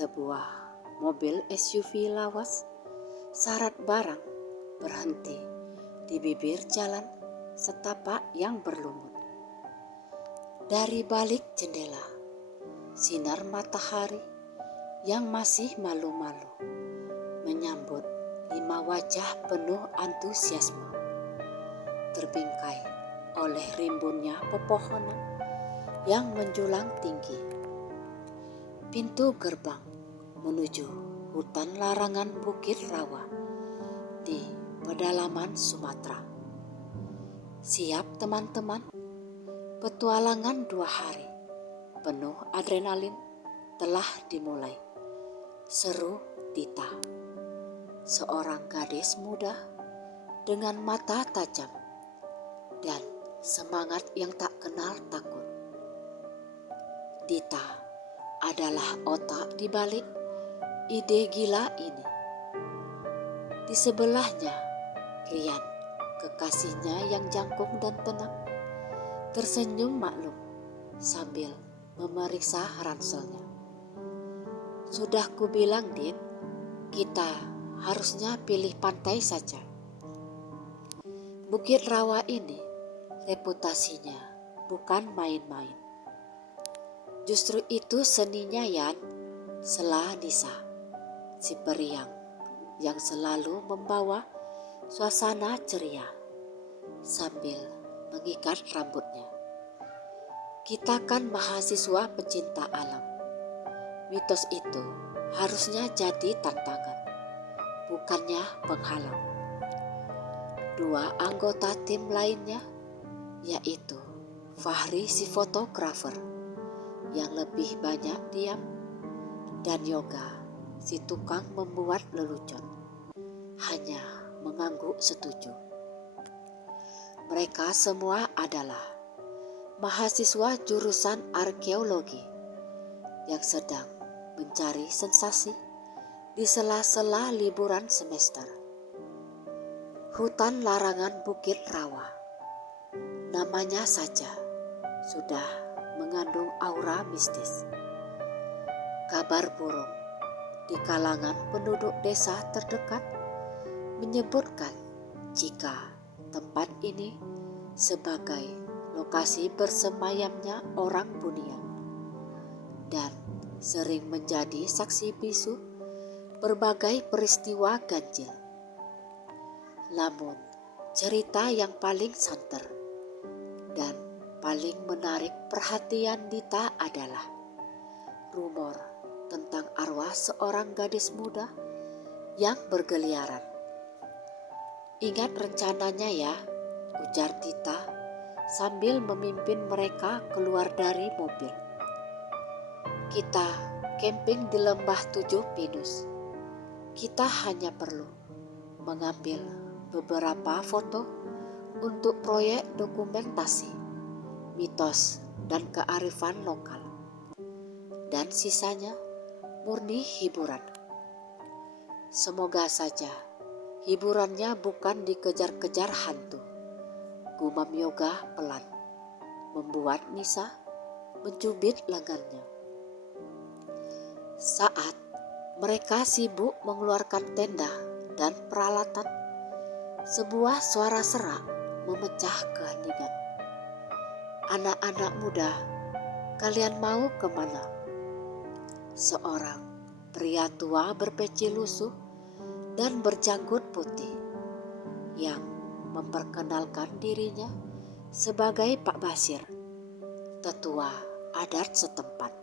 Sebuah mobil SUV lawas syarat barang berhenti di bibir jalan setapak yang berlumut. Dari balik jendela, sinar matahari yang masih malu-malu menyambut 5 wajah penuh antusiasme, terbingkai oleh rimbunnya pepohonan yang menjulang tinggi. Pintu gerbang menuju hutan larangan Bukit Rawa di pedalaman Sumatera. Siap teman-teman, petualangan 2 hari penuh adrenalin telah dimulai. Seru Dita, seorang gadis muda dengan mata tajam dan semangat yang tak kenal takut. Dita adalah otak di balik ide gila ini. Di sebelahnya, Rian, kekasihnya yang jangkung dan tenang, tersenyum maklum sambil memeriksa ranselnya. Sudah kubilang, Dit, kita harusnya pilih pantai saja. Bukit Rawa ini reputasinya bukan main-main. Justru itu seninya, Yan, sela Nisa, si periang yang selalu membawa suasana ceria sambil mengikat rambutnya. Kita kan mahasiswa pecinta alam. Mitos itu harusnya jadi tantangan, bukannya penghalang. 2 anggota tim lainnya, yaitu Fahri si fotografer yang lebih banyak diam, dan Yoga si tukang membuat lelucon, hanya mengangguk setuju. Mereka semua adalah mahasiswa jurusan arkeologi yang sedang mencari sensasi di sela-sela liburan semester. Hutan larangan Bukit Rawa, namanya saja sudah mengandung aura mistis. Kabar burung di kalangan penduduk desa terdekat menyebutkan jika tempat ini sebagai lokasi bersemayamnya orang Bunian dan sering menjadi saksi bisu berbagai peristiwa ganjil. Namun cerita yang paling santer dan paling menarik perhatian Dita adalah rumor tentang arwah seorang gadis muda yang berkeliaran. Ingat rencananya ya, ujar Dita sambil memimpin mereka keluar dari mobil. Kita camping di Lembah 7 Pinus. Kita hanya perlu mengambil beberapa foto untuk proyek dokumentasi mitos dan kearifan lokal. Dan sisanya murni hiburan. Semoga saja hiburannya bukan dikejar-kejar hantu, gumam Yoga pelan, membuat Nisa mencubit lengannya. Saat mereka sibuk mengeluarkan tenda dan peralatan, sebuah suara serak memecah keheningan. Anak-anak muda, kalian mau kemana? Seorang pria tua berpeci lusuh dan berjanggut putih yang memperkenalkan dirinya sebagai Pak Basir, tetua adat setempat.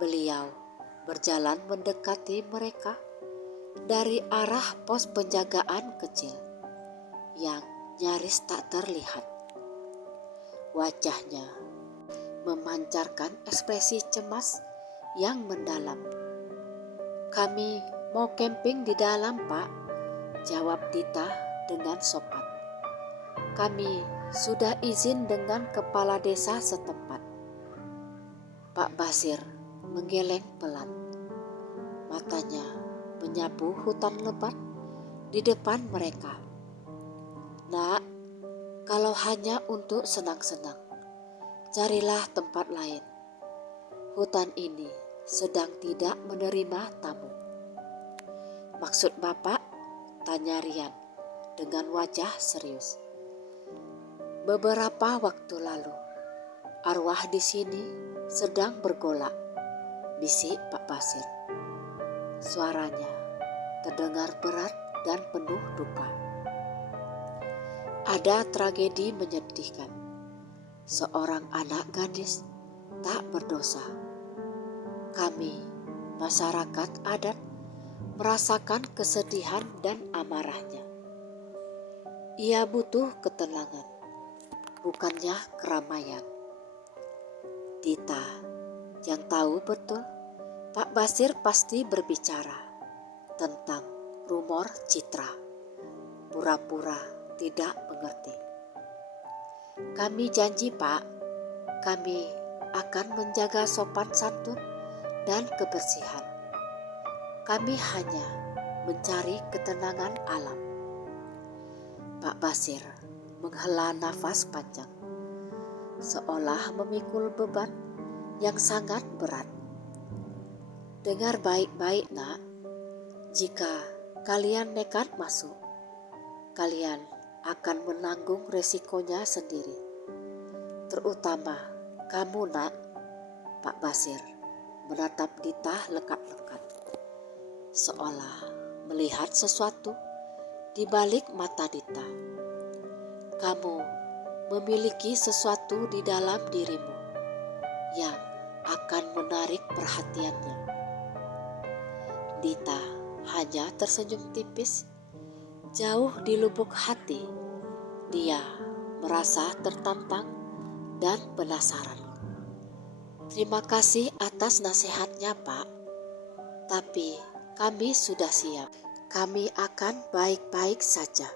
Beliau berjalan mendekati mereka dari arah pos penjagaan kecil yang nyaris tak terlihat. Wajahnya memancarkan ekspresi cemas yang mendalam. Kami mau camping di dalam, Pak, jawab Dita dengan sopan. Kami sudah izin dengan kepala desa setempat. Pak Basir menggeleng pelan. Matanya menyapu hutan lebat di depan mereka. Nak, kalau hanya untuk senang-senang, carilah tempat lain. Hutan ini sedang tidak menerima tamu. Maksud Bapak? Tanya Rian dengan wajah serius. Beberapa waktu lalu, arwah di sini sedang bergolak, bisik Pak Basir. Suaranya terdengar berat dan penuh duka. Ada tragedi menyedihkan. Seorang anak gadis tak berdosa. Kami, masyarakat adat, merasakan kesedihan dan amarahnya. Ia butuh ketenangan, bukannya keramaian. Dita, yang tahu betul, Pak Basir pasti berbicara tentang rumor Citra, pura-pura tidak mengerti. Kami janji Pak, kami akan menjaga sopan santun dan kebersihan. Kami hanya mencari ketenangan alam. Pak Basir menghela nafas panjang, seolah memikul beban yang sangat berat. Dengar baik-baik nak, jika kalian nekat masuk, kalian akan menanggung resikonya sendiri. Terutama kamu nak. Pak Basir menatap Dita lekat-lekat, seolah melihat sesuatu di balik mata Dita. Kamu memiliki sesuatu di dalam dirimu yang akan menarik perhatiannya. Dita hanya tersenyum tipis. Jauh di lubuk hati, dia merasa tertantang dan penasaran. Terima kasih atas nasihatnya Pak, tapi kami sudah siap. Kami akan baik-baik saja,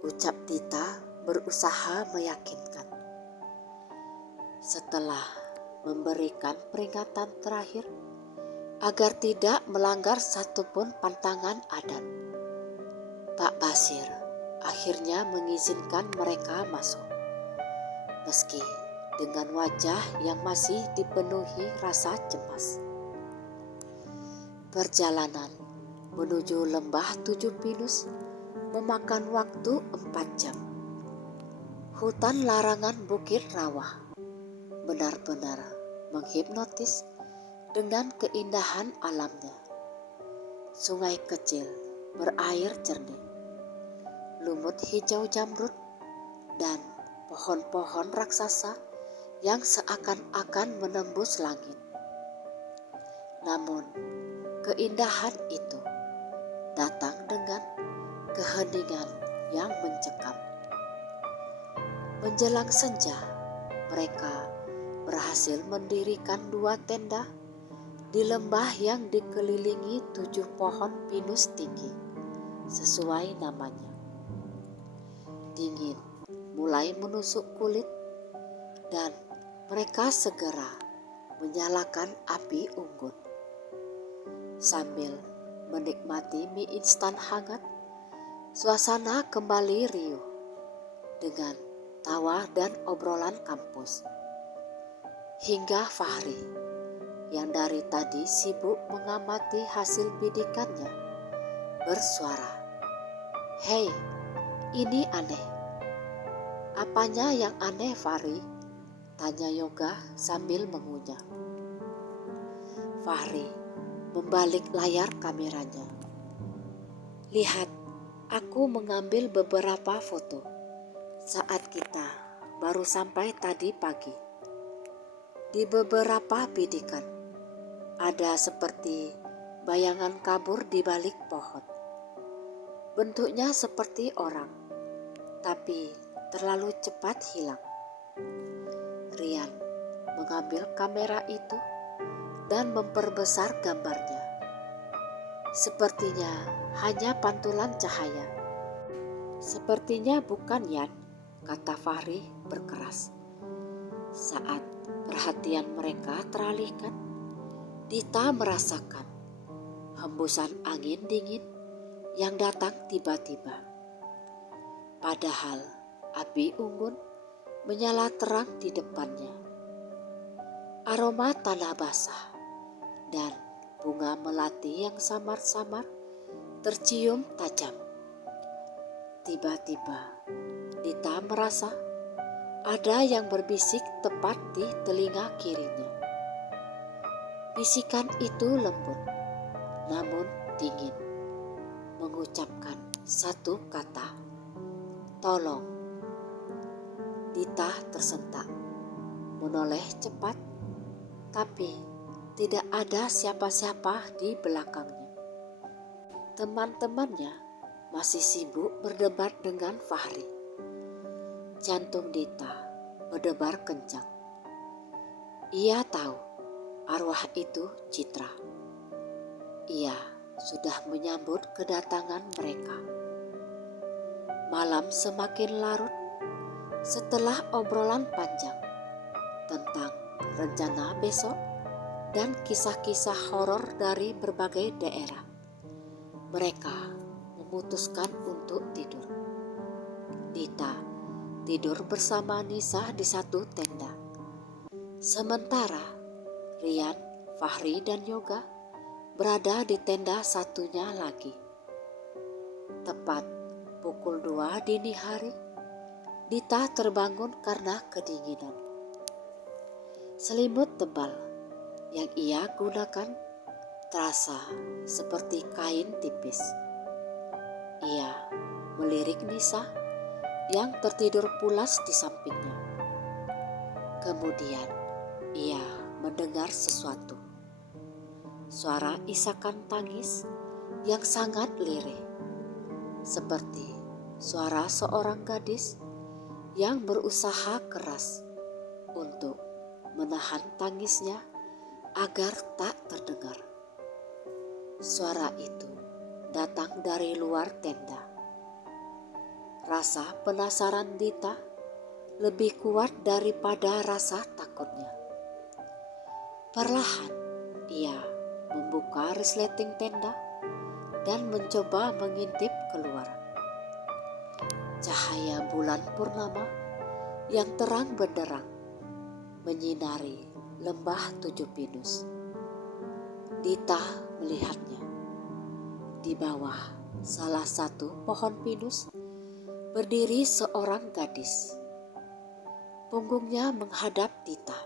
ucap Dita berusaha meyakinkan. Setelah memberikan peringatan terakhir agar tidak melanggar satupun pantangan adat, Pak Basir akhirnya mengizinkan mereka masuk, meski dengan wajah yang masih dipenuhi rasa cemas. Perjalanan menuju lembah Tujuh Pinus memakan waktu 4 jam. Hutan larangan Bukit Rawah benar-benar menghipnotis dengan keindahan alamnya. Sungai kecil berair jernih, lumut hijau jamrud, dan pohon-pohon raksasa yang seakan-akan menembus langit. Namun, keindahan itu datang dengan keheningan yang mencekam. Menjelang senja, mereka berhasil mendirikan 2 tenda di lembah yang dikelilingi 7 pohon pinus tinggi, sesuai namanya. Dingin mulai menusuk kulit dan mereka segera menyalakan api unggun. Sambil menikmati mie instan hangat, suasana kembali riuh dengan tawa dan obrolan kampus. Hingga Fahri, yang dari tadi sibuk mengamati hasil bidikannya, bersuara, "Hei, ini aneh." "Apanya yang aneh, Fahri?" tanya Yoga sambil mengunyah. Fahri membalik layar kameranya. "Lihat, aku mengambil beberapa foto saat kita baru sampai tadi pagi. Di beberapa bidikan ada seperti bayangan kabur di balik pohon. Bentuknya seperti orang, tapi terlalu cepat hilang." Rian mengambil kamera itu dan memperbesar gambarnya. "Sepertinya hanya pantulan cahaya." "Sepertinya bukan, Yan," kata Fahri berkeras. Saat perhatian mereka teralihkan, Dita merasakan hembusan angin dingin yang datang tiba-tiba. Padahal api unggun menyala terang di depannya. Aroma tanah basah dan bunga melati yang samar-samar tercium tajam. Tiba-tiba Dita merasa ada yang berbisik tepat di telinga kirinya. Bisikan itu lembut, namun dingin, mengucapkan satu kata, "Tolong." Dita tersentak, menoleh cepat, tapi tidak ada siapa-siapa di belakangnya. Teman-temannya masih sibuk berdebat dengan Fahri. Jantung Dita berdebar kencang. Ia tahu arwah itu Citra. Ia sudah menyambut kedatangan mereka. Malam semakin larut setelah obrolan panjang tentang rencana besok dan kisah-kisah horor dari berbagai daerah. Mereka memutuskan untuk tidur. Dita tidur bersama Nisa di satu tenda. Sementara Rian, Fahri, dan Yoga berada di tenda satunya lagi. Tepat pukul 2 dini hari, Dita terbangun karena kedinginan. Selimut tebal yang ia gunakan terasa seperti kain tipis. Ia melirik Nisa yang tertidur pulas di sampingnya. Kemudian ia mendengar sesuatu. Suara isakan tangis yang sangat lirih, seperti suara seorang gadis yang berusaha keras untuk menahan tangisnya agar tak terdengar. Suara itu datang dari luar tenda. Rasa penasaran Dita lebih kuat daripada rasa takutnya. Perlahan ia membuka resleting tenda dan mencoba mengintip keluar. Cahaya bulan purnama yang terang benderang menyinari lembah Tujuh Pinus. Dita melihatnya. Di bawah salah satu pohon pinus berdiri seorang gadis. Punggungnya menghadap Dita.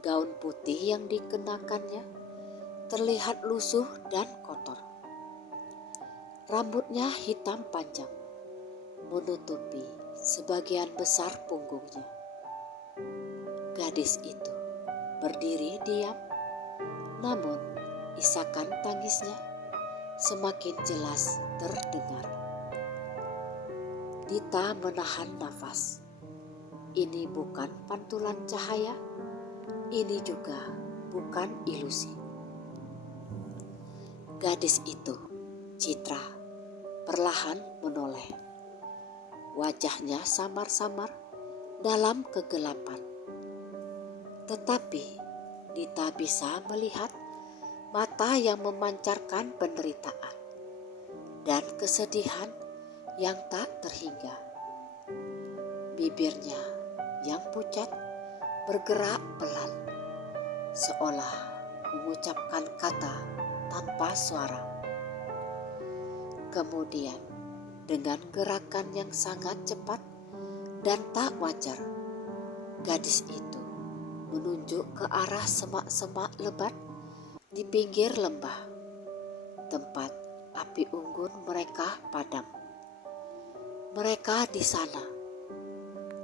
Gaun putih yang dikenakannya terlihat lusuh dan kotor. Rambutnya hitam panjang, menutupi sebagian besar punggungnya. Gadis itu berdiri diam, namun isakan tangisnya semakin jelas terdengar. Dita menahan nafas. Ini bukan pantulan cahaya, ini juga bukan ilusi. Gadis itu, Citra, perlahan menoleh. Wajahnya samar-samar dalam kegelapan. Tetapi Dita bisa melihat mata yang memancarkan penderitaan dan kesedihan yang tak terhingga. Bibirnya yang pucat bergerak pelan, seolah mengucapkan kata tanpa suara. Kemudian dengan gerakan yang sangat cepat dan tak wajar, gadis itu menunjuk ke arah semak-semak lebat di pinggir lembah, tempat api unggun mereka padam. Mereka di sana.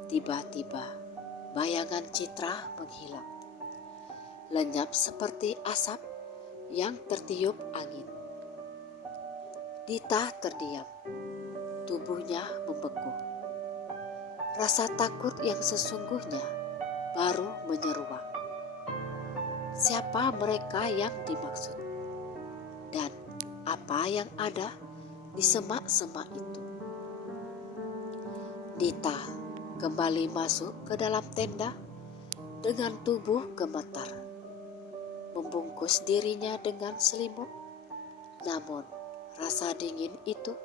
Tiba-tiba bayangan Citra menghilang, lenyap seperti asap yang tertiup angin. Dita terdiam, tubuhnya membeku. Rasa takut yang sesungguhnya baru menyeruak. Siapa mereka yang dimaksud? Dan apa yang ada di semak-semak itu? Dita kembali masuk ke dalam tenda dengan tubuh gemetar, membungkus dirinya dengan selimut. Namun rasa dingin itu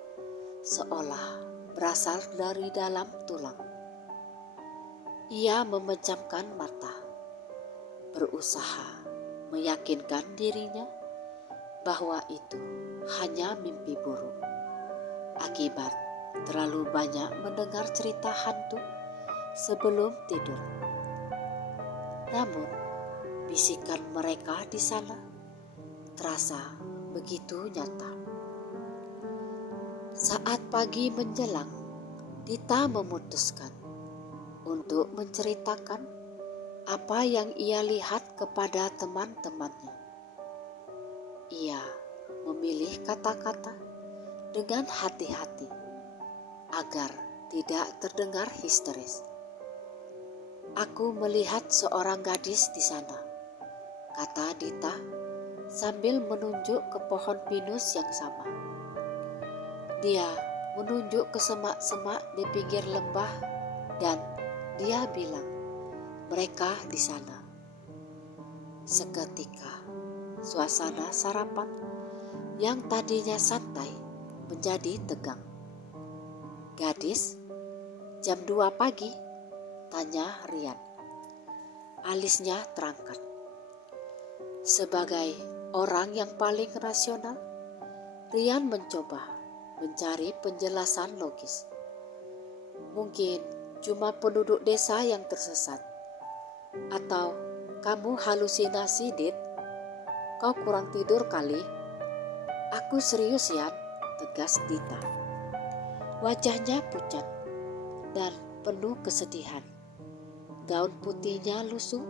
seolah berasal dari dalam tulang. Ia memejamkan mata, berusaha meyakinkan dirinya bahwa itu hanya mimpi buruk akibat terlalu banyak mendengar cerita hantu sebelum tidur. Namun, bisikan mereka di sana terasa begitu nyata. Saat pagi menjelang, Dita memutuskan untuk menceritakan apa yang ia lihat kepada teman-temannya. Ia memilih kata-kata dengan hati-hati agar tidak terdengar histeris. "Aku melihat seorang gadis di sana," kata Dita sambil menunjuk ke pohon pinus yang sama. Dia menunjuk ke semak-semak di pinggir lembah dan dia bilang, "Mereka di sana." Seketika, suasana sarapan yang tadinya santai menjadi tegang. "Gadis, jam 2 pagi?" tanya Rian. Alisnya terangkat. Sebagai orang yang paling rasional, Rian mencoba mencari penjelasan logis. "Mungkin cuma penduduk desa yang tersesat. Atau kamu halusinasi, Dit? Kau kurang tidur kali." "Aku serius, Yan," tegas Dita. Wajahnya pucat dan penuh kesedihan. Gaun putihnya lusuh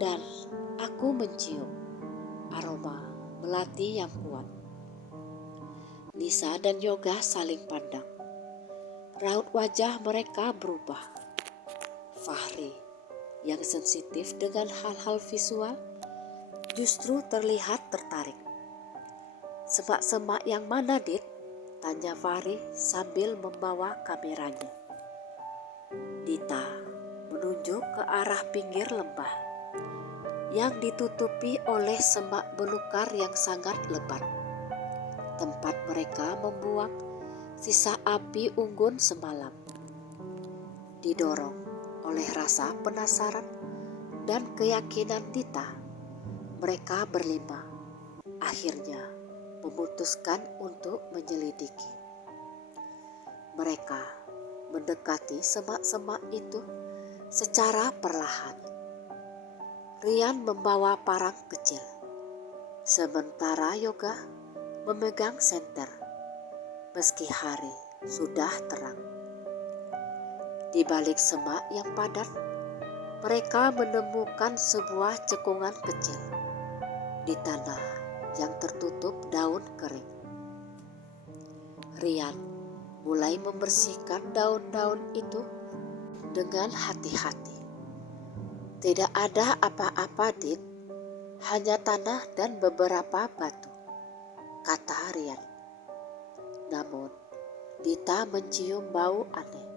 dan aku mencium aroma melati yang kuat. Nisa dan Yoga saling pandang. Raut wajah mereka berubah. Fahri, yang sensitif dengan hal-hal visual, justru terlihat tertarik. "Semak-semak yang mana, Dit?" tanya Fahri sambil membawa kameranya. Dita menunjuk ke arah pinggir lembah yang ditutupi oleh semak belukar yang sangat lebat, tempat mereka membuang sisa api unggun semalam. Didorong oleh rasa penasaran dan keyakinan Dita, mereka berlima akhirnya memutuskan untuk menyelidiki. Mereka mendekati semak-semak itu secara perlahan. Rian membawa parang kecil, sementara Yoga memegang senter, meski hari sudah terang. Di balik semak yang padat, mereka menemukan sebuah cekungan kecil di tanah yang tertutup daun kering. Rian mulai membersihkan daun-daun itu dengan hati-hati. "Tidak ada apa-apa, Dit, hanya tanah dan beberapa batu," kata Rian. Namun, Dita mencium bau aneh.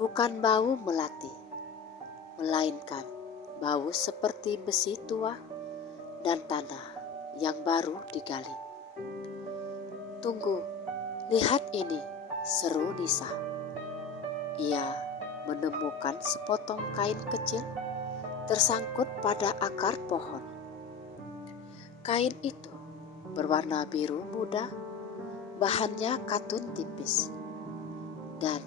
Bukan bau melati, melainkan bau seperti besi tua dan tanah yang baru digali. "Tunggu, lihat ini," seru Nisa. Ia menemukan sepotong kain kecil tersangkut pada akar pohon. Kain itu berwarna biru muda, bahannya katun tipis, dan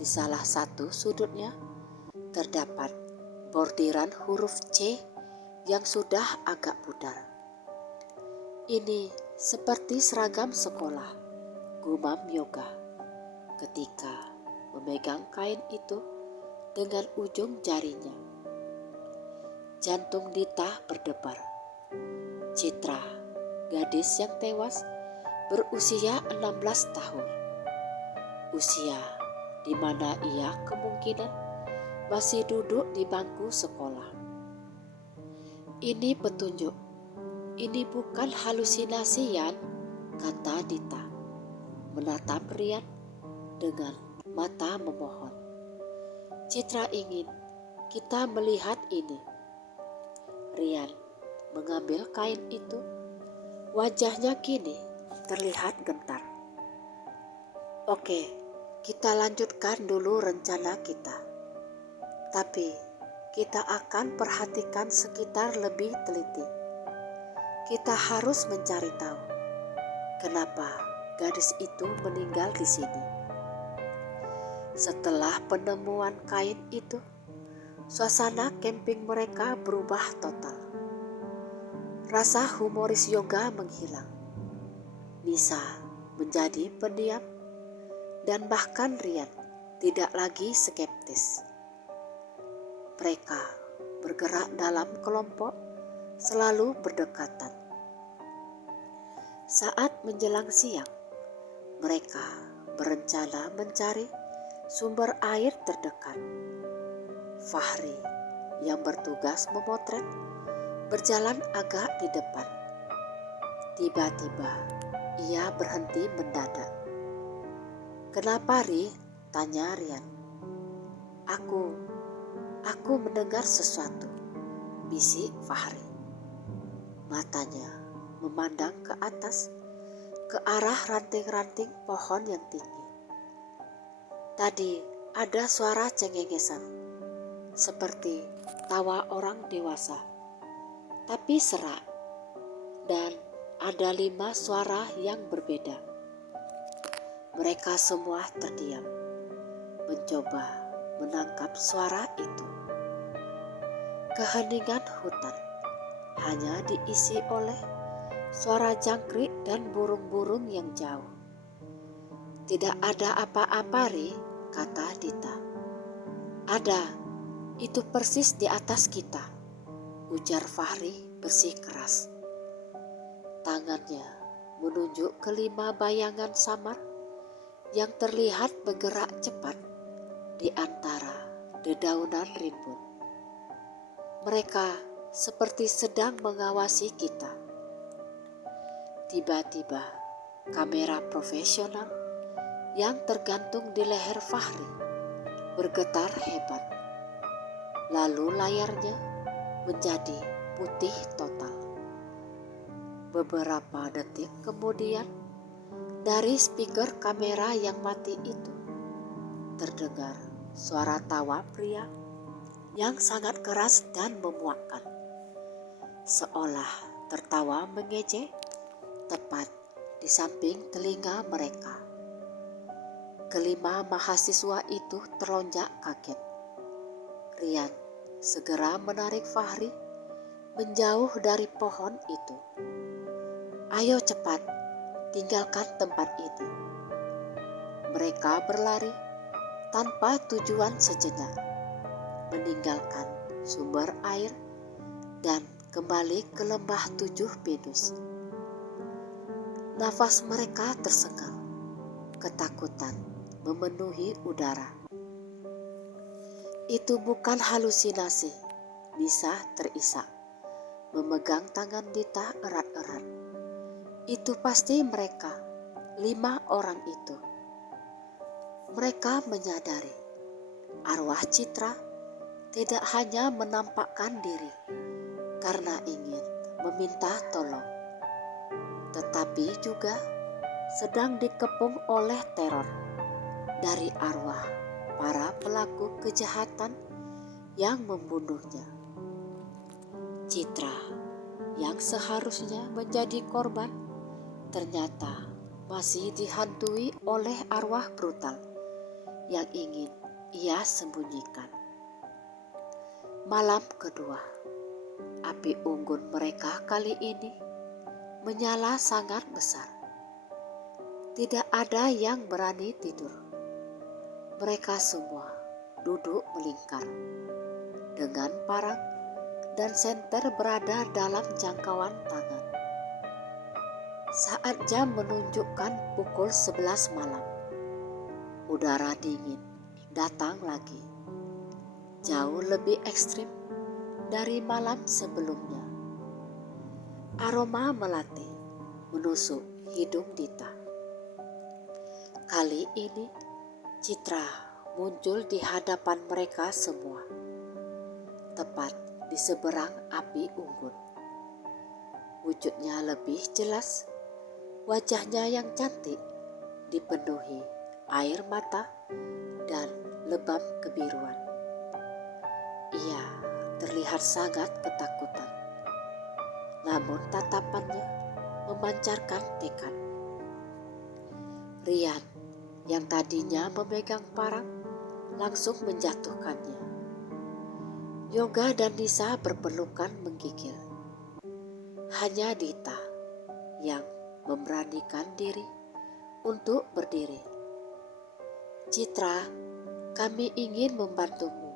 di salah satu sudutnya terdapat bordiran huruf C yang sudah agak pudar. "Ini seperti seragam sekolah," gumam Yoga ketika memegang kain itu dengan ujung jarinya. Jantung Dita berdebar. Citra, gadis yang tewas, berusia 16 tahun. Usia di mana ia kemungkinan masih duduk di bangku sekolah. "Ini petunjuk. Ini bukan halusinasi, Yan," kata Dita, menatap Rian dengan mata memohon. "Citra ingin kita melihat ini." Rian mengambil kain itu. Wajahnya kini terlihat gentar. "Oke, kita lanjutkan dulu rencana kita. Tapi kita akan perhatikan sekitar lebih teliti. Kita harus mencari tahu kenapa gadis itu meninggal di sini. Setelah penemuan kain itu, suasana camping mereka berubah total. Rasa humoris Yoga menghilang. Nisa menjadi pendiam dan bahkan Rian tidak lagi skeptis. Mereka bergerak dalam kelompok, selalu berdekatan. Saat menjelang siang, mereka berencana mencari sumber air terdekat. Fahri yang bertugas memotret berjalan agak di depan. Tiba-tiba ia berhenti mendadak. "Kenapa, Ri?" tanya Rian. Aku mendengar sesuatu," bisik Fahri. Matanya memandang ke atas, ke arah ranting-ranting pohon yang tinggi. Tadi ada suara cengengesan, seperti tawa orang dewasa, tapi serak, dan ada 5 suara yang berbeda. Mereka semua terdiam, mencoba menangkap suara itu. Keheningan hutan hanya diisi oleh suara jangkrik dan burung-burung yang jauh. "Tidak ada apa-apa, Ri," kata Dita. "Ada, itu persis di atas kita," ujar Fahri bersikeras. Tangannya menunjuk ke 5 bayangan samar yang terlihat bergerak cepat di antara dedaunan rimbun. Mereka seperti sedang mengawasi kita. Tiba-tiba, kamera profesional yang tergantung di leher Fahri bergetar hebat. Lalu layarnya menjadi putih total. Beberapa detik kemudian, dari speaker kamera yang mati itu, terdengar suara tawa pria yang sangat keras dan memuakkan, seolah tertawa mengejek tepat di samping telinga mereka. Kelima mahasiswa itu terlonjak kaget. Rian segera menarik Fahri menjauh dari pohon itu. "Ayo cepat, tinggalkan tempat ini." Mereka berlari tanpa tujuan sejenak, meninggalkan sumber air dan kembali ke lembah 7 Pinus. Nafas mereka tersengal, ketakutan memenuhi udara. "Itu bukan halusinasi," Nisa terisak, memegang tangan Dita erat-erat. "Itu pasti mereka, 5 orang itu." Mereka menyadari arwah Citra tidak hanya menampakkan diri karena ingin meminta tolong, tetapi juga sedang dikepung oleh teror dari arwah para pelaku kejahatan yang membunuhnya. Citra yang seharusnya menjadi korban ternyata masih dihantui oleh arwah brutal yang ingin ia sembunyikan. Malam kedua, api unggun mereka kali ini menyala sangat besar. Tidak ada yang berani tidur. Mereka semua duduk melingkar, dengan parang dan senter berada dalam jangkauan tangan. Saat jam menunjukkan pukul 11 malam, udara dingin datang lagi, jauh lebih ekstrim dari malam sebelumnya. Aroma melati menusuk hidung Dita. Kali ini Citra muncul di hadapan mereka semua, tepat di seberang api unggun. Wujudnya lebih jelas, wajahnya yang cantik dipenuhi air mata dan lebam kebiruan. Ia terlihat sangat ketakutan. Namun tatapannya memancarkan tekad. Rian yang tadinya memegang parang langsung menjatuhkannya. Yoga dan Nisa berpelukan menggigil. Hanya Dita yang memberanikan diri untuk berdiri. "Citra, kami ingin membantumu,"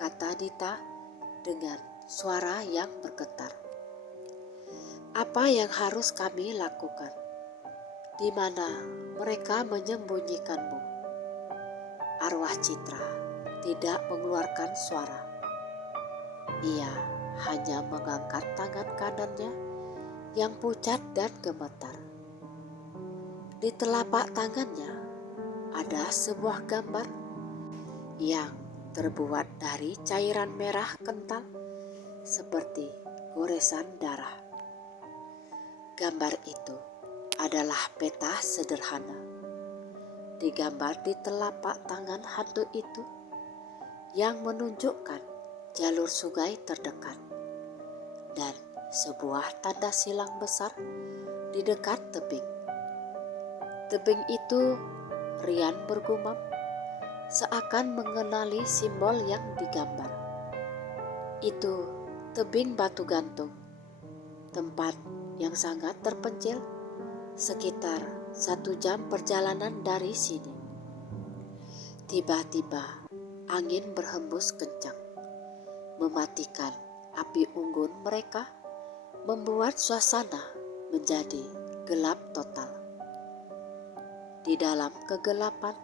kata Dita dengan suara yang bergetar. "Apa yang harus kami lakukan? Di mana mereka menyembunyikanmu?" Arwah Citra tidak mengeluarkan suara. Ia hanya mengangkat tangan kanannya yang pucat dan gemetar. Di telapak tangannya ada sebuah gambar yang terbuat dari cairan merah kental seperti goresan darah. Gambar itu adalah peta sederhana. Digambar di telapak tangan hantu itu yang menunjukkan jalur sungai terdekat dan sebuah tanda silang besar di dekat tebing. Tebing itu, Rian bergumam, seakan mengenali simbol yang digambar. Itu tebing Batu Gantung, tempat yang sangat terpencil, sekitar 1 jam perjalanan dari sini. Tiba-tiba angin berhembus kencang, mematikan api unggun mereka, membuat suasana menjadi gelap total. Di dalam kegelapan,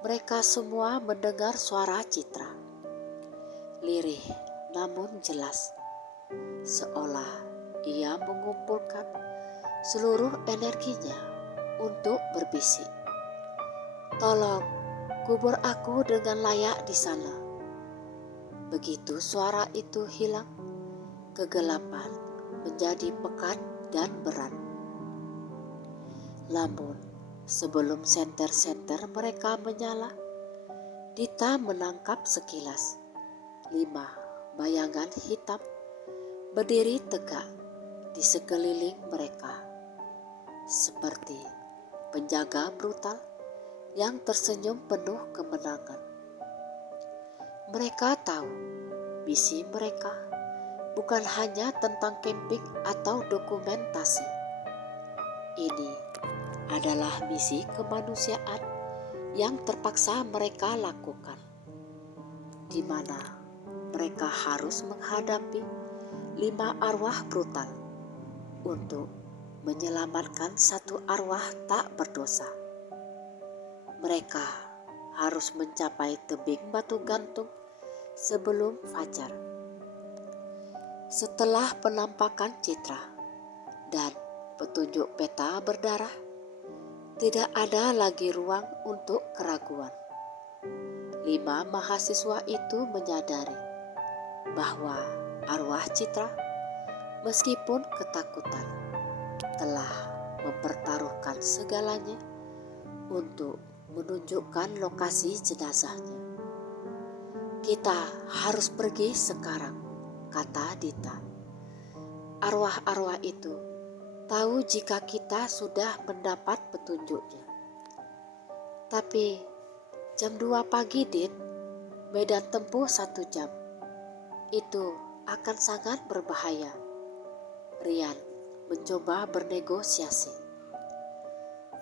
mereka semua mendengar suara Citra. Lirih namun jelas, seolah ia mengumpulkan seluruh energinya untuk berbisik. "Tolong, kubur aku dengan layak di sana." Begitu suara itu hilang, kegelapan menjadi pekat dan berat. Namun, sebelum senter-senter mereka menyala, Dita menangkap sekilas 5 bayangan hitam berdiri tegak di sekeliling mereka, seperti penjaga brutal yang tersenyum penuh kemenangan. Mereka tahu misi mereka bukan hanya tentang camping atau dokumentasi. Ini adalah misi kemanusiaan yang terpaksa mereka lakukan, di mana mereka harus menghadapi 5 arwah brutal untuk menyelamatkan 1 arwah tak berdosa. Mereka harus mencapai tebing Batu Gantung sebelum fajar. Setelah penampakan Citra dan petunjuk peta berdarah, tidak ada lagi ruang untuk keraguan. 5 mahasiswa itu menyadari bahwa arwah Citra, meskipun ketakutan, telah mempertaruhkan segalanya untuk menunjukkan lokasi jenazahnya. "Kita harus pergi sekarang," kata Dita. "Arwah-arwah itu tahu jika kita sudah mendapat petunjuknya." "Tapi jam 2 pagi, Dit. Medan tempuh 1 jam. Itu akan sangat berbahaya." Rian mencoba bernegosiasi.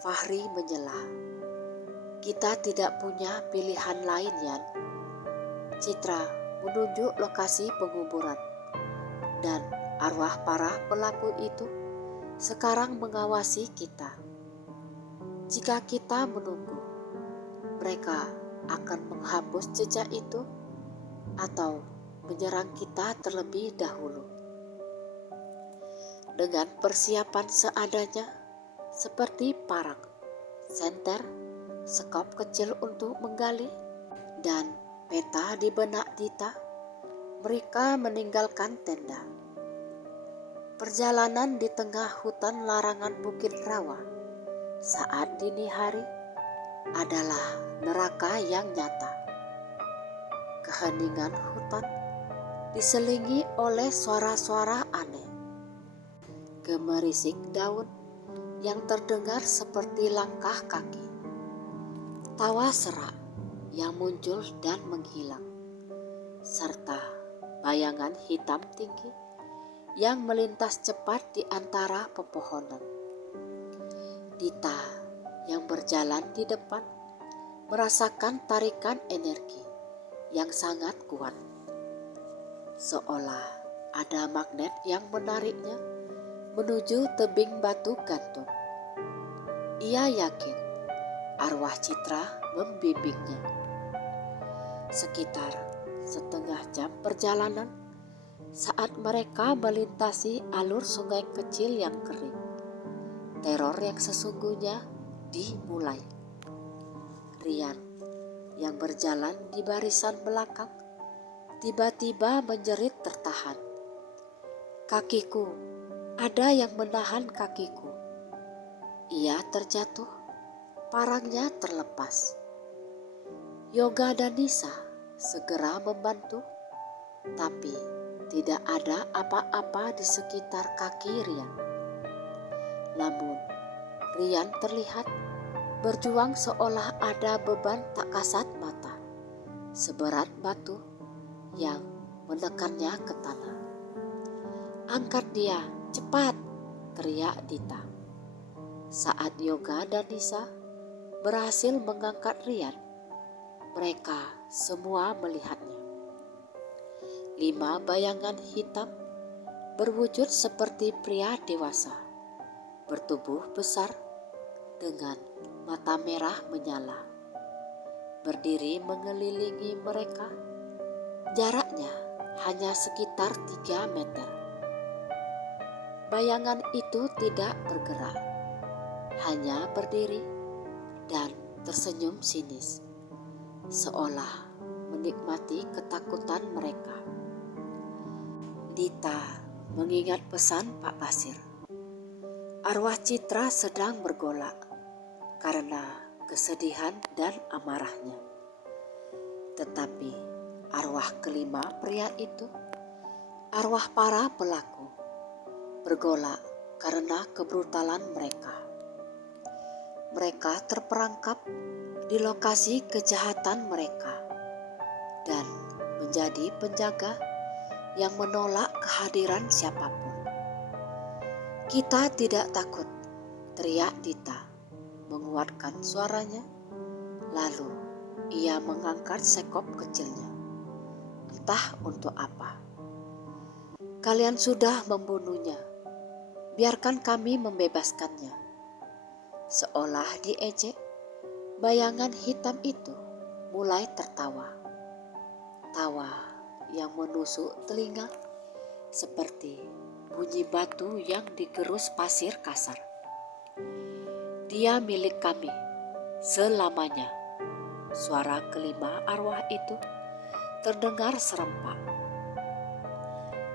Fahri menyela. "Kita tidak punya pilihan lain, Yan." Citra menunjuk lokasi penguburan, dan arwah para pelaku itu sekarang mengawasi kita. Jika kita menunggu, mereka akan menghapus jejak itu atau menyerang kita terlebih dahulu. Dengan persiapan seadanya, seperti parang, senter, sekop kecil untuk menggali, dan peta di benak Dita, mereka meninggalkan tenda. Perjalanan di tengah hutan larangan Bukit Rawa saat dini hari adalah neraka yang nyata. Keheningan hutan diselingi oleh suara-suara aneh. Gemerisik daun yang terdengar seperti langkah kaki. Tawa serak yang muncul dan menghilang. Serta bayangan hitam tinggi yang melintas cepat di antara pepohonan. Dita yang berjalan di depan merasakan tarikan energi yang sangat kuat. Seolah ada magnet yang menariknya menuju tebing batu gantung. Ia yakin arwah Citra membimbingnya. Sekitar setengah jam perjalanan, saat mereka melintasi alur sungai kecil yang kering, teror yang sesungguhnya dimulai. Rian yang berjalan di barisan belakang tiba-tiba menjerit tertahan. Kakiku, ada yang menahan kakiku. Ia terjatuh, parangnya terlepas. Yoga dan Nisa segera membantu, tapi tidak ada apa-apa di sekitar kaki Rian. Namun, Rian terlihat berjuang seolah ada beban tak kasat mata, seberat batu yang menekannya ke tanah. "Angkat dia, cepat!" teriak Dita. Saat Yoga dan Nisa berhasil mengangkat Rian, mereka semua melihatnya. 5 bayangan hitam berwujud seperti pria dewasa, bertubuh besar dengan mata merah menyala, berdiri mengelilingi mereka. Jaraknya hanya sekitar 3 meter. Bayangan itu tidak bergerak, hanya berdiri dan tersenyum sinis, seolah menikmati ketakutan mereka. Dita mengingat pesan Pak Basir. Arwah Citra sedang bergolak karena kesedihan dan amarahnya. Tetapi arwah kelima pria itu, arwah para pelaku, bergolak karena kebrutalan mereka. Mereka terperangkap di lokasi kejahatan mereka dan menjadi penjaga yang menolak kehadiran siapapun. "Kita tidak takut," teriak Dita, menguatkan suaranya. Lalu ia mengangkat sekop kecilnya. Entah untuk apa. "Kalian sudah membunuhnya. Biarkan kami membebaskannya." Seolah diejek, bayangan hitam itu mulai tertawa. Tawa yang menusuk telinga seperti bunyi batu yang digerus pasir kasar. "Dia milik kami selamanya." Suara kelima arwah itu terdengar serempak.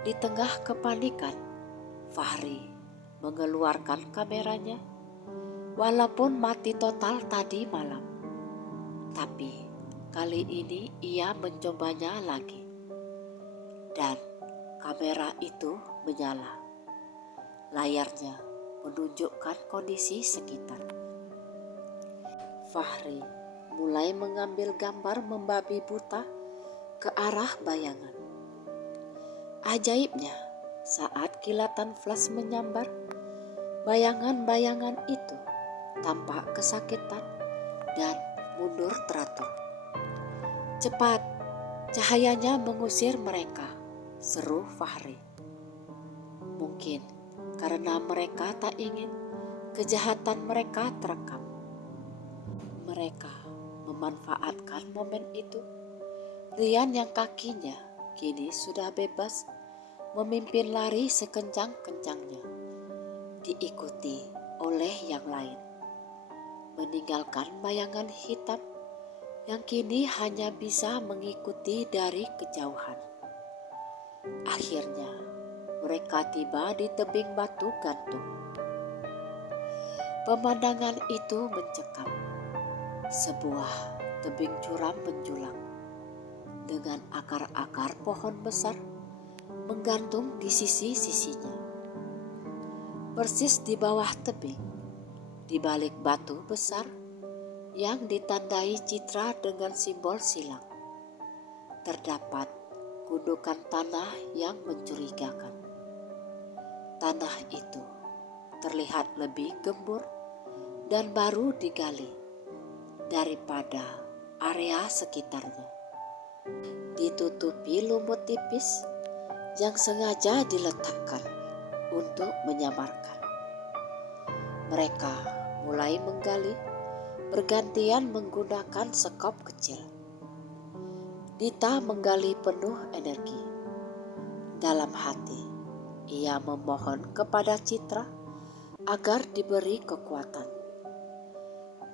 Di tengah kepanikan, Fahri mengeluarkan kameranya. Walaupun mati total tadi malam, tapi kali ini ia mencobanya lagi. Dan kamera itu menyala. Layarnya menunjukkan kondisi sekitar. Fahri mulai mengambil gambar membabi buta ke arah bayangan. Ajaibnya, saat kilatan flash menyambar, bayangan-bayangan itu tampak kesakitan dan mundur teratur. "Cepat, cahayanya mengusir mereka," seru Fahri. Mungkin karena mereka tak ingin kejahatan mereka terekam. Mereka memanfaatkan momen itu. Rian yang kakinya kini sudah bebas memimpin lari sekencang-kencangnya, diikuti oleh yang lain, meninggalkan bayangan hitam yang kini hanya bisa mengikuti dari kejauhan. Akhirnya mereka tiba di tebing batu gantung. Pemandangan itu mencekam. Sebuah tebing curam menjulang dengan akar-akar pohon besar menggantung di sisi-sisinya. Persis di bawah tebing, di balik batu besar yang ditandai citra dengan simbol silang, terdapat gundukan tanah yang mencurigakan. Tanah itu terlihat lebih gembur dan baru digali daripada area sekitarnya. Ditutupi lumut tipis yang sengaja diletakkan untuk menyamarkan. Mereka mulai menggali, bergantian menggunakan sekop kecil. Dita menggali penuh energi. Dalam hati, ia memohon kepada Citra agar diberi kekuatan.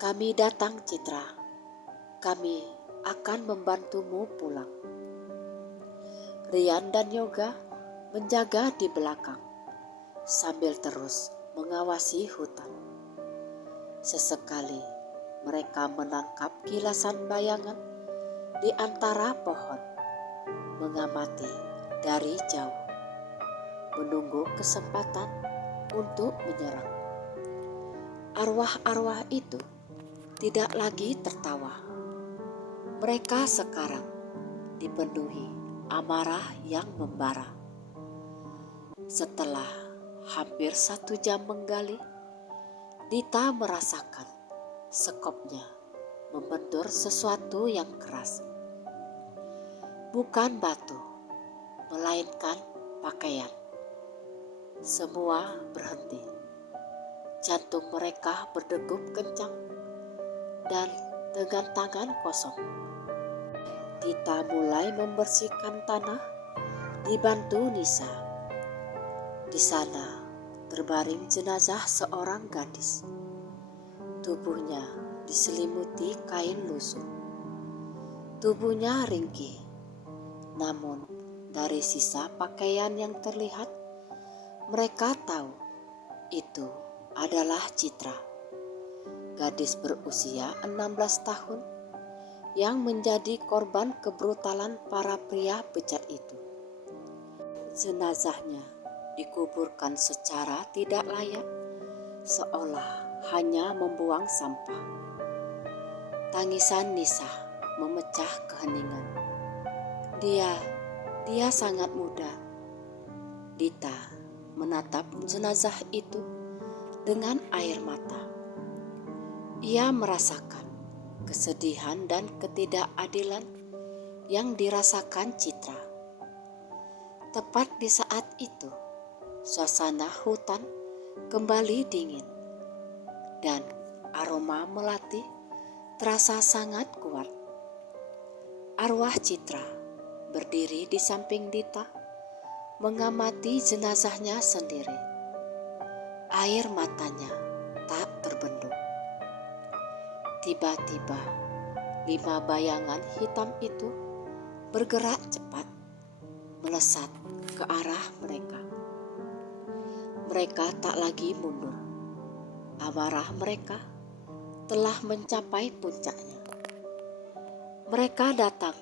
Kami datang, Citra. Kami akan membantumu pulang. Rian dan Yoga menjaga di belakang sambil terus mengawasi hutan. Sesekali mereka menangkap kilasan bayangan di antara pohon, mengamati dari jauh, menunggu kesempatan untuk menyerang. Arwah-arwah itu tidak lagi tertawa. Mereka sekarang dipenuhi amarah yang membara. Setelah hampir 1 jam menggali, Dita merasakan sekopnya membentur sesuatu yang keras. Bukan batu, melainkan pakaian. Semua berhenti. Jantung mereka berdegup kencang dan dengan tangan kosong, Dita mulai membersihkan tanah dibantu Nisa. Di sana terbaring jenazah seorang gadis. Tubuhnya diselimuti kain lusuh. Tubuhnya ringkih, namun dari sisa pakaian yang terlihat, mereka tahu itu adalah Citra, gadis berusia 16 tahun yang menjadi korban kebrutalan para pria bejat itu. Jenazahnya dikuburkan secara tidak layak, seolah hanya membuang sampah. Tangisan Nisa memecah keheningan. Dia sangat muda. Dita menatap jenazah itu dengan air mata. Ia merasakan kesedihan dan ketidakadilan yang dirasakan Citra. Tepat di saat itu, suasana hutan kembali dingin dan aroma melati terasa sangat kuat. Arwah Citra berdiri di samping Dita, mengamati jenazahnya sendiri. Air matanya tak terbendung. Tiba-tiba 5 bayangan hitam itu bergerak cepat, melesat ke arah mereka. Mereka tak lagi mundur. Amarah mereka telah mencapai puncaknya. Mereka datang.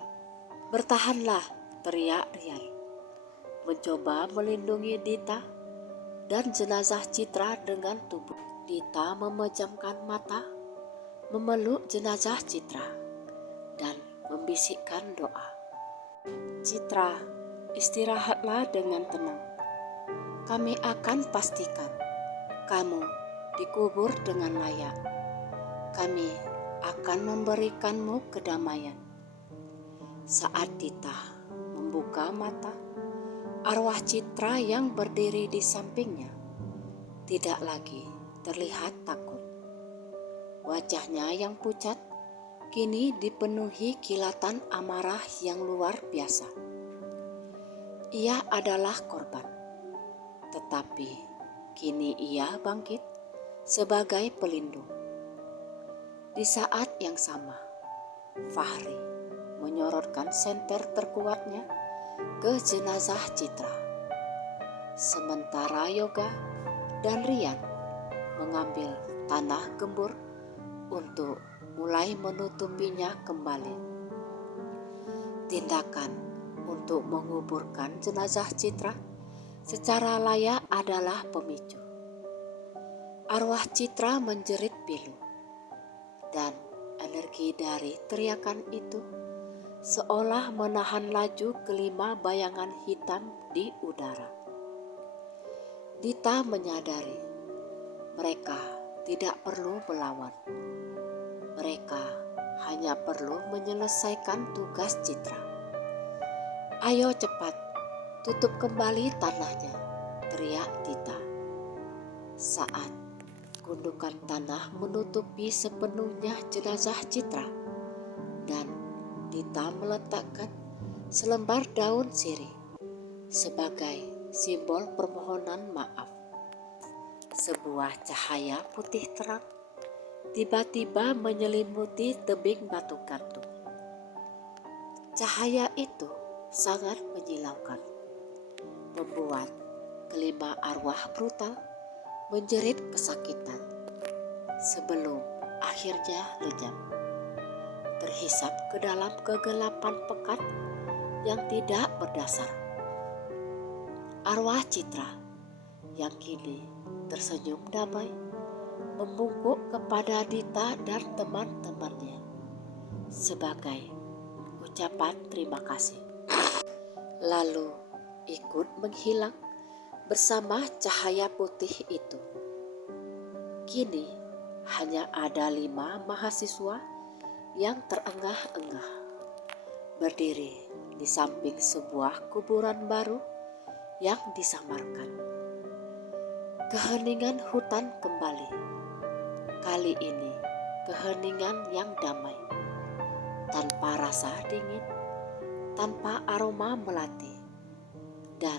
Bertahanlah, teriak Rian, mencoba melindungi Dita dan jenazah Citra dengan tubuh. Dita memejamkan mata, memeluk jenazah Citra dan membisikkan doa. Citra, istirahatlah dengan tenang. Kami akan pastikan kamu dikubur dengan layak. Kami akan memberikanmu kedamaian. Saat Dita membuka mata, arwah Citra yang berdiri di sampingnya tidak lagi terlihat takut. Wajahnya yang pucat kini dipenuhi kilatan amarah yang luar biasa. Ia adalah korban, tetapi kini ia bangkit sebagai pelindung. Di saat yang sama, Fahri menyorotkan senter terkuatnya ke jenazah Citra. Sementara Yoga dan Rian mengambil tanah gembur untuk mulai menutupinya kembali. Tindakan untuk menguburkan jenazah Citra secara layak adalah pemicu. Arwah Citra menjerit pilu, dan energi dari teriakan itu seolah menahan laju kelima bayangan hitam di udara. Dita menyadari mereka tidak perlu melawan. Mereka hanya perlu menyelesaikan tugas Citra. "Ayo cepat, tutup kembali tanahnya," teriak Dita. Saat gundukan tanah menutupi sepenuhnya jenazah Citra, dan Dita meletakkan selembar daun sirih sebagai simbol permohonan maaf. Sebuah cahaya putih terang tiba-tiba menyelimuti tebing batu gantung. Cahaya itu sangat menyilaukan, membuat kelima arwah brutal menjerit kesakitan sebelum akhirnya lenyap, terhisap ke dalam kegelapan pekat yang tidak berdasar. Arwah Citra yang kini tersenyum damai membungkuk kepada Dita dan teman-temannya sebagai ucapan terima kasih, lalu ikut menghilang bersama cahaya putih itu. Kini hanya ada 5 mahasiswa yang terengah-engah berdiri di samping sebuah kuburan baru yang disamarkan. Keheningan hutan kembali. Kali ini keheningan yang damai, tanpa rasa dingin, tanpa aroma melati, dan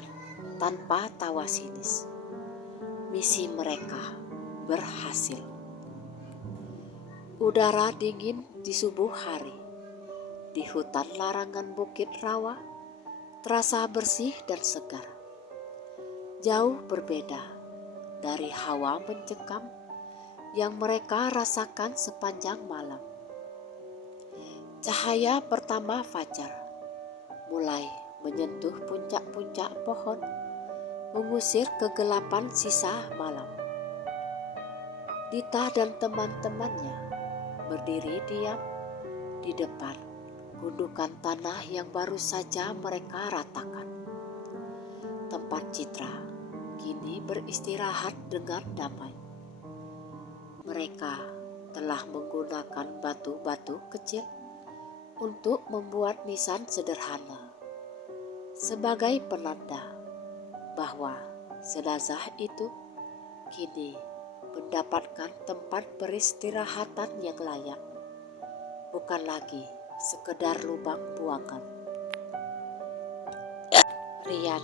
tanpa tawa sinis. Misi mereka berhasil. Udara dingin di subuh hari, di hutan larangan Bukit Rawa, terasa bersih dan segar. Jauh berbeda dari hawa mencekam yang mereka rasakan sepanjang malam. Cahaya pertama fajar mulai menyentuh puncak-puncak pohon, mengusir kegelapan sisa malam. Dita dan teman-temannya berdiri diam di depan gundukan tanah yang baru saja mereka ratakan. Tempat Citra kini beristirahat dengan damai. Mereka telah menggunakan batu-batu kecil untuk membuat nisan sederhana sebagai penanda bahwa jenazah itu kini mendapatkan tempat peristirahatan yang layak, bukan lagi sekedar lubang buangan. Rian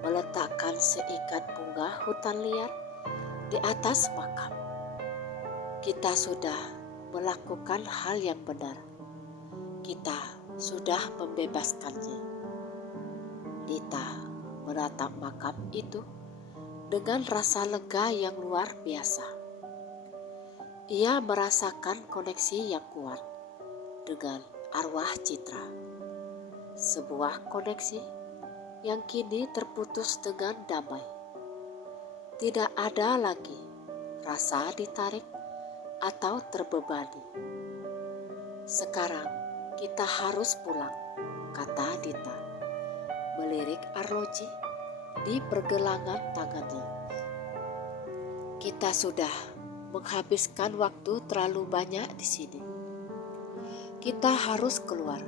meletakkan seikat bunga hutan liar di atas makam. Kita sudah melakukan hal yang benar. Kita sudah membebaskannya. Dita menatap makam itu dengan rasa lega yang luar biasa. Ia merasakan koneksi yang kuat dengan arwah Citra. Sebuah koneksi yang kini terputus dengan damai. Tidak ada lagi rasa ditarik atau terbebani. "Sekarang kita harus pulang," kata Dita, melirik arloji di pergelangan tangannya. "Kita sudah menghabiskan waktu terlalu banyak di sini. Kita harus keluar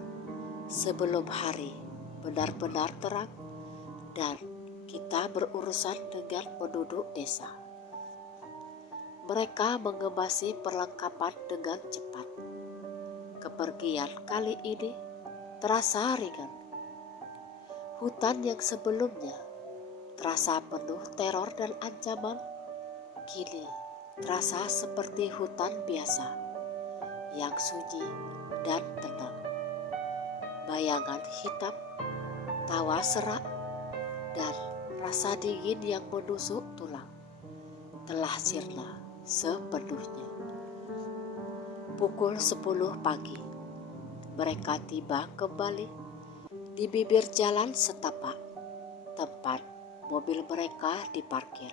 sebelum hari benar-benar terang dan kita berurusan dengan penduduk desa." Mereka mengemasi perlengkapan dengan cepat. Kepergian kali ini terasa ringan. Hutan yang sebelumnya terasa penuh teror dan ancaman, kini terasa seperti hutan biasa yang sunyi dan tenang. Bayangan hitam, tawa serak, dan rasa dingin yang menusuk tulang telah sirna sepenuhnya. Pukul 10 pagi, mereka tiba kembali di bibir jalan setapak, tempat mobil mereka diparkir.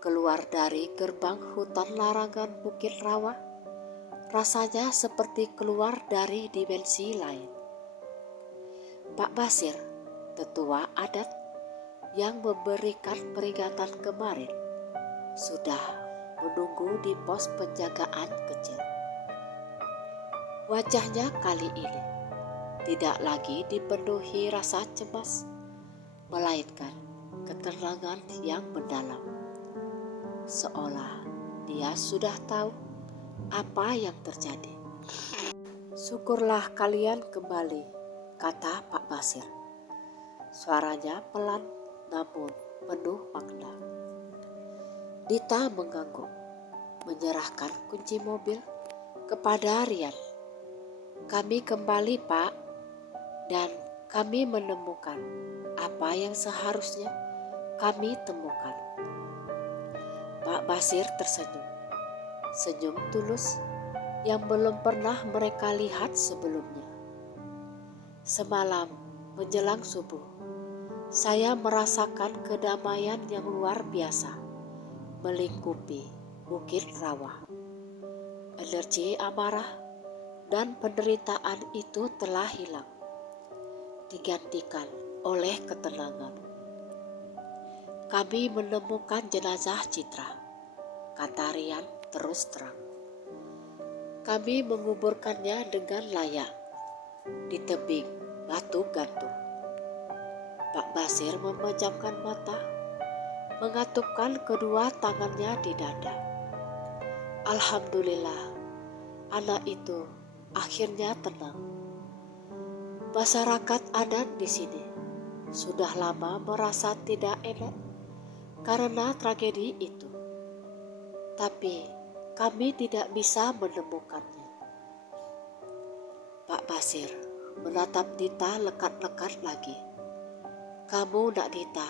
Keluar dari gerbang hutan larangan Bukit Rawa, rasanya seperti keluar dari dimensi lain. Pak Basir, tetua adat yang memberikan peringatan kemarin, sudah menunggu di pos penjagaan kecil. Wajahnya kali ini tidak lagi dipenuhi rasa cemas, melainkan ketenangan yang mendalam. Seolah dia sudah tahu apa yang terjadi. "Syukurlah kalian kembali," kata Pak Basir. Suaranya pelan namun penuh makna. Dita mengangguk, menyerahkan kunci mobil kepada Rian. "Kami kembali, Pak, dan kami menemukan apa yang seharusnya kami temukan." Pak Basir tersenyum, senyum tulus yang belum pernah mereka lihat sebelumnya. "Semalam menjelang subuh, saya merasakan kedamaian yang luar biasa melingkupi Bukit Rawa. Energi amarah dan penderitaan itu telah hilang, digantikan oleh ketenangan. Kami menemukan jenazah Citra," kata Rian terus terang. "Kami menguburkannya dengan layak di tebing batu gantung." Pak Basir memejamkan mata, mengatupkan kedua tangannya di dada. "Alhamdulillah, anak itu akhirnya tenang. Masyarakat adat di sini sudah lama merasa tidak enak karena tragedi itu, tapi kami tidak bisa menemukannya." Pak Basir menatap Dita lekat-lekat lagi. "Kamu, Nak Dita,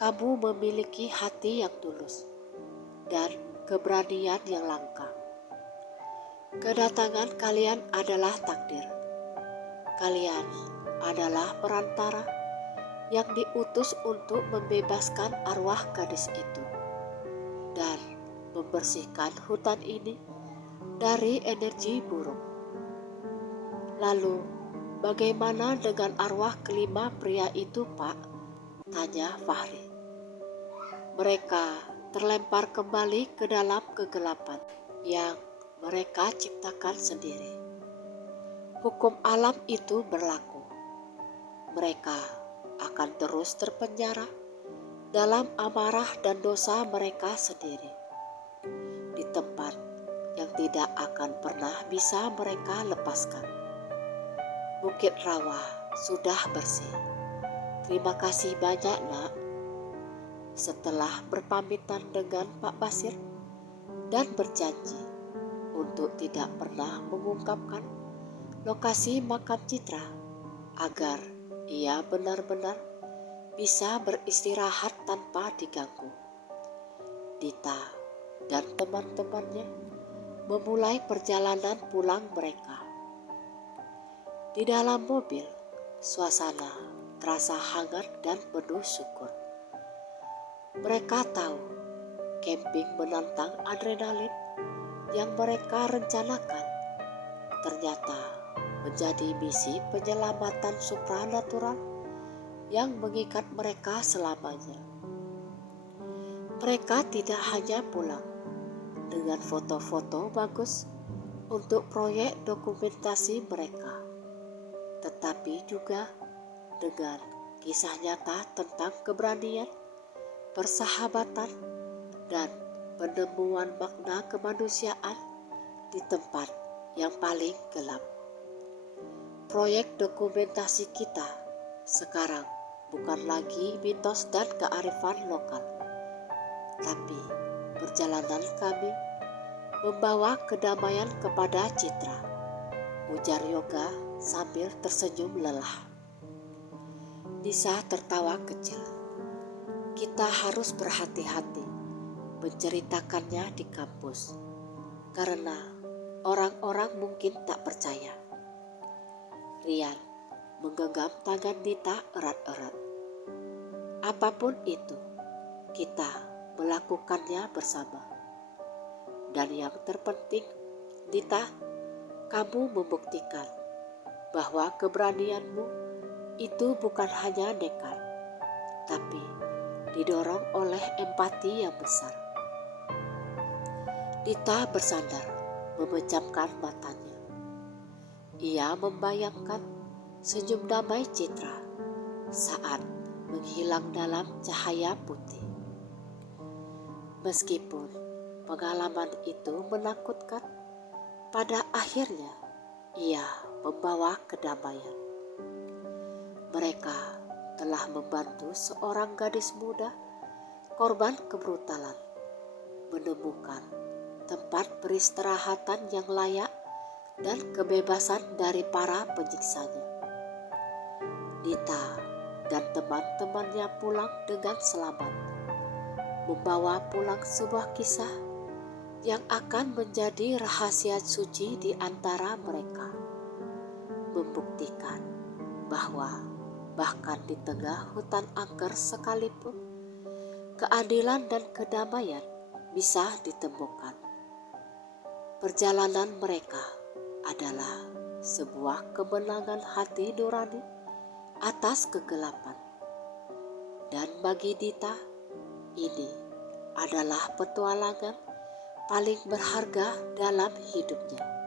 kamu memiliki hati yang tulus dan keberanian yang langka. Kedatangan kalian adalah takdir. Kalian adalah perantara yang diutus untuk membebaskan arwah gadis itu dan membersihkan hutan ini dari energi buruk. Lalu, bagaimana dengan arwah kelima pria itu, Pak?" tanya Fahri. "Mereka terlempar kembali ke dalam kegelapan yang mereka ciptakan sendiri. Hukum alam itu berlaku. Mereka akan terus terpenjara dalam amarah dan dosa mereka sendiri, di tempat yang tidak akan pernah bisa mereka lepaskan. Bukit Rawa sudah bersih. Terima kasih banyak, Nak." Setelah berpamitan dengan Pak Basir dan berjanji untuk tidak pernah mengungkapkan lokasi makam Citra agar ia benar-benar bisa beristirahat tanpa diganggu, Dita dan teman-temannya memulai perjalanan pulang mereka. Di dalam mobil, suasana terasa hangat dan penuh syukur. Mereka tahu camping menantang adrenalin yang mereka rencanakan ternyata menjadi misi penyelamatan supranatural yang mengikat mereka selamanya. Mereka tidak hanya pulang dengan foto-foto bagus untuk proyek dokumentasi mereka, tetapi juga dengan kisah nyata tentang keberanian, persahabatan, dan penemuan makna kemanusiaan di tempat yang paling gelap. Proyek dokumentasi kita sekarang bukan lagi mitos dan kearifan lokal, tapi perjalanan kami membawa kedamaian kepada Citra, ujar Yoga sambil tersenyum lelah. Nisa tertawa kecil. "Kita harus berhati-hati menceritakannya di kampus, karena orang-orang mungkin tak percaya." Rian menggenggam tangan Dita erat-erat. Apapun itu, kita melakukannya bersama. Dan yang terpenting, Dita, kamu membuktikan bahwa keberanianmu itu bukan hanya nekat, tapi didorong oleh empati yang besar. Dita bersandar, memejamkan matanya. Ia membayangkan senyum damai Citra saat menghilang dalam cahaya putih. Meskipun pengalaman itu menakutkan, pada akhirnya ia membawa kedamaian. Mereka telah membantu seorang gadis muda korban kebrutalan menemukan tempat peristirahatan yang layak dan kebebasan dari para penyiksanya. Dita dan teman-temannya pulang dengan selamat, membawa pulang sebuah kisah yang akan menjadi rahasia suci di antara mereka, membuktikan bahwa bahkan di tengah hutan angker sekalipun, keadilan dan kedamaian bisa ditemukan. Perjalanan mereka adalah sebuah kemenangan hati nurani atas kegelapan. Dan bagi Dita, ini adalah petualangan paling berharga dalam hidupnya.